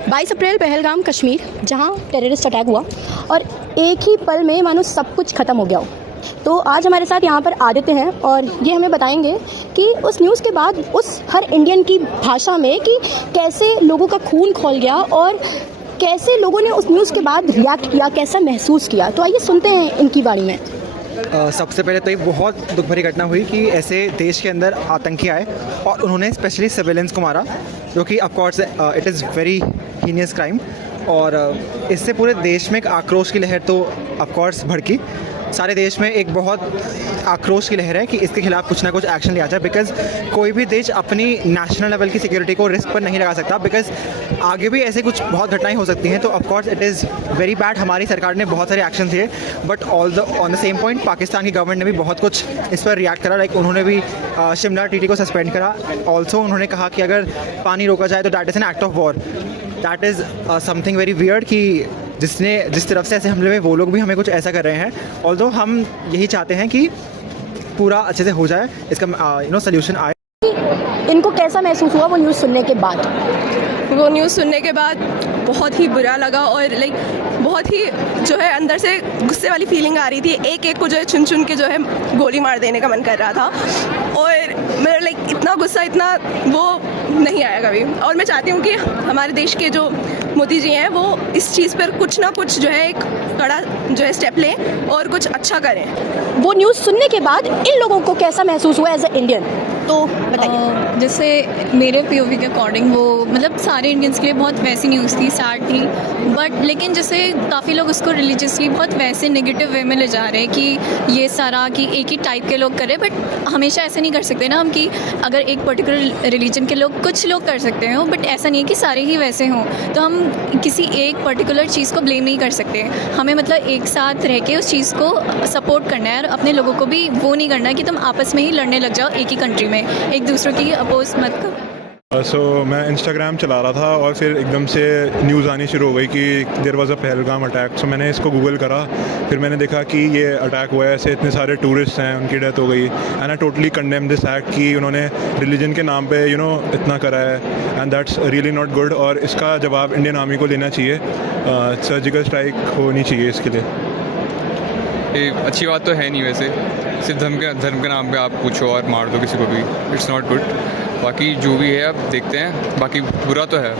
22 अप्रैल पहलगाम कश्मीर, जहां terrorist attack हुआ और एक ही पल में मानो सब कुछ ख़त्म हो गया हो। तो आज हमारे साथ यहाँ पर आदित्य हैं और ये हमें बताएंगे कि उस न्यूज़ के बाद उस हर इंडियन की भाषा में कि कैसे लोगों का खून खौल गया और कैसे लोगों ने उस न्यूज़ के बाद रिएक्ट किया, कैसा महसूस किया। तो आइए सुनते हैं इनकी वाणी में। सबसे पहले तो ये बहुत दुख भरी घटना हुई कि ऐसे देश के अंदर आतंकी आए और उन्होंने स्पेशली सिविलियंस को मारा, जो कि of course it is very heinous crime. और इससे पूरे देश में एक आक्रोश की लहर तो ऑफकोर्स भड़की। सारे देश में एक बहुत आक्रोश की लहर है कि इसके खिलाफ कुछ ना कुछ एक्शन लिया जाए, बिकॉज़ कोई भी देश अपनी नेशनल लेवल की सिक्योरिटी को रिस्क पर नहीं लगा सकता, बिकॉज़ आगे भी ऐसे कुछ बहुत घटनाएं हो सकती हैं। तो of course it is very bad. हमारी सरकार ने बहुत सारे एक्शन लिए, but on the same point Pakistan की गवर्नमेंट ने भी बहुत कुछ इस पर रिएक्ट करा। लाइक उन्होंने भी शिमला ट्रीटी को सस्पेंड करा। ऑल्सो उन्होंने कहा कि अगर पानी रोका जाए तो that is an act of war. That is something very weird कि जिस तरफ से ऐसे हमले में वो लोग भी हमें कुछ ऐसा कर रहे हैं। ऑल्दो हम यही चाहते हैं कि पूरा अच्छे से हो जाए, इसका सोल्यूशन आए। इनको कैसा महसूस हुआ वो न्यूज़ सुनने के बाद? वो न्यूज़ सुनने के बाद बहुत ही बुरा लगा और लाइक बहुत ही जो है अंदर से गुस्से वाली फीलिंग आ रही थी। एक एक को जो है चुन चुन के जो है गोली मार देने का मन कर रहा था और मेरा लाइक इतना गुस्सा इतना वो नहीं आया कभी। और मैं चाहती हूँ कि हमारे देश के जो मोदी जी हैं वो इस चीज़ पर कुछ ना कुछ जो है एक कड़ा जो है स्टेप लें और कुछ अच्छा करें। वो न्यूज़ सुनने के बाद इन लोगों को कैसा महसूस हुआ एज ए इंडियन, तो बताइए। जैसे मेरे पीओवी के अकॉर्डिंग वो मतलब सारे इंडियंस के लिए बहुत वैसी न्यूज़ थी, सैड थी, बट लेकिन जैसे काफ़ी लोग उसको रिलीजियसली बहुत वैसे नेगेटिव वे में ले जा रहे हैं कि ये सारा कि एक ही टाइप के लोग करें। बट हमेशा ऐसे नहीं कर सकते ना हम कि अगर एक पर्टिकुलर रिलीजन के लोग कुछ लोग कर सकते हो, बट ऐसा नहीं है कि सारे ही वैसे हों। तो हम किसी एक पर्टिकुलर चीज़ को ब्लेम नहीं कर सकते। हमें मतलब एक साथ रह के उस चीज़ को सपोर्ट करना है और अपने लोगों को भी वो नहीं करना है कि तुम आपस में ही लड़ने लग जाओ एक ही कंट्री में, एक दूसरों की अपोज मत करो। मैं इंस्टाग्राम चला रहा था और फिर एकदम से न्यूज़ आनी शुरू हो गई कि there was a Pahalgam attack. So मैंने इसको गूगल करा, फिर मैंने देखा कि ये अटैक हुआ है, ऐसे इतने सारे टूरिस्ट हैं, उनकी डेथ हो गई। And I totally condemn this act कि उन्होंने रिलीजन के नाम पे इतना करा है, and that's really not good. और इसका जवाब इंडियन आर्मी को लेना चाहिए। सर्जिकल स्ट्राइक होनी चाहिए इसके लिए। ये अच्छी बात तो है नहीं, वैसे सिर्फ धर्म के नाम पे आप पूछो और मार दो किसी को भी, इट्स नॉट गुड। बाकी जो भी है अब देखते हैं, बाकी बुरा तो है।